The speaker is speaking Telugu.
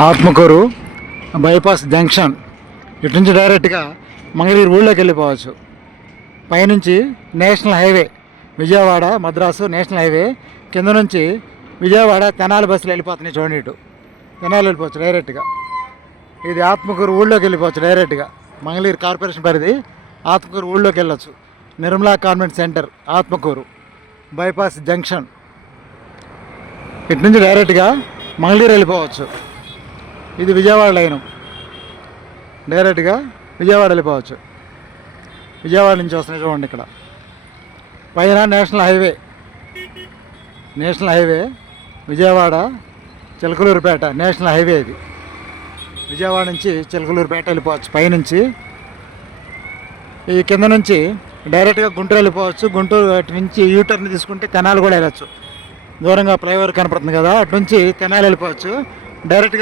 ఆత్మకూరు బైపాస్ జంక్షన్ ఇటు నుంచి డైరెక్ట్గా మంగళగిరి ఊళ్ళోకి వెళ్ళిపోవచ్చు. పైనుంచి national highway Vijayawada Madras national highway, కింద నుంచి విజయవాడ తెనాలి బస్సులు వెళ్ళిపోతున్నాయి. చూడండి, ఇటు తెనాలి వెళ్ళిపోవచ్చు డైరెక్ట్గా. ఇది ఆత్మకూరు ఊళ్ళోకి వెళ్ళిపోవచ్చు డైరెక్ట్గా. మంగళగిరి కార్పొరేషన్ పరిధి ఆత్మకూరు ఊళ్ళోకి వెళ్ళొచ్చు. Nirmala convent centre Atmakur bypass junction. ఇటు నుంచి డైరెక్ట్గా మంగళగిరి వెళ్ళిపోవచ్చు. ఇది విజయవాడ లైను, డైరెక్ట్గా విజయవాడ వెళ్ళిపోవచ్చు. విజయవాడ నుంచి వస్తున్నాయి చూడండి. ఇక్కడ పైన national highway Vijayawada Chilakaluripet national highway. ఇది విజయవాడ నుంచి చిలకలూరుపేట వెళ్ళిపోవచ్చు పైనుంచి. ఈ కింద నుంచి డైరెక్ట్గా గుంటూరు వెళ్ళిపోవచ్చు. గుంటూరు అటు నుంచి యూటర్న్ తీసుకుంటే తెనాలి కూడా వెళ్ళచ్చు. దూరంగా ఫ్లైఓవర్ కనపడుతుంది కదా, అటు నుంచి తెనాలి వెళ్ళిపోవచ్చు డైరెక్ట్గా.